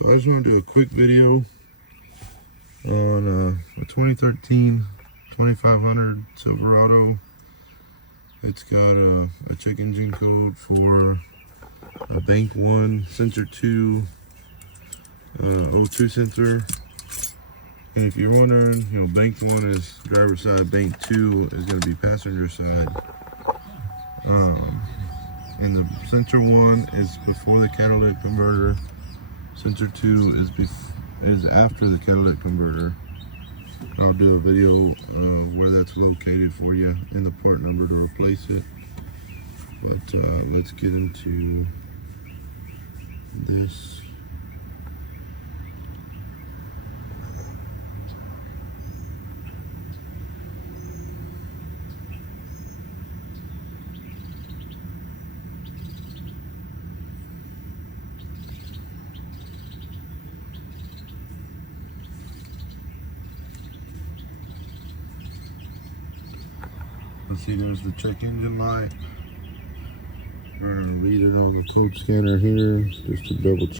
So I just want to do a quick video on a 2013 2500 Silverado. It's got a check engine code for a bank 1, sensor 2, O2 sensor. And if you're wondering, bank 1 is driver side, bank 2 is going to be passenger side. And the sensor 1 is before the catalytic converter. Sensor 2 is after the catalytic converter. I'll do a video where that's located for you and the part number to replace it. But let's get into this. Let's see, there's the check engine light. We're gonna read it on the code scanner here just to double check.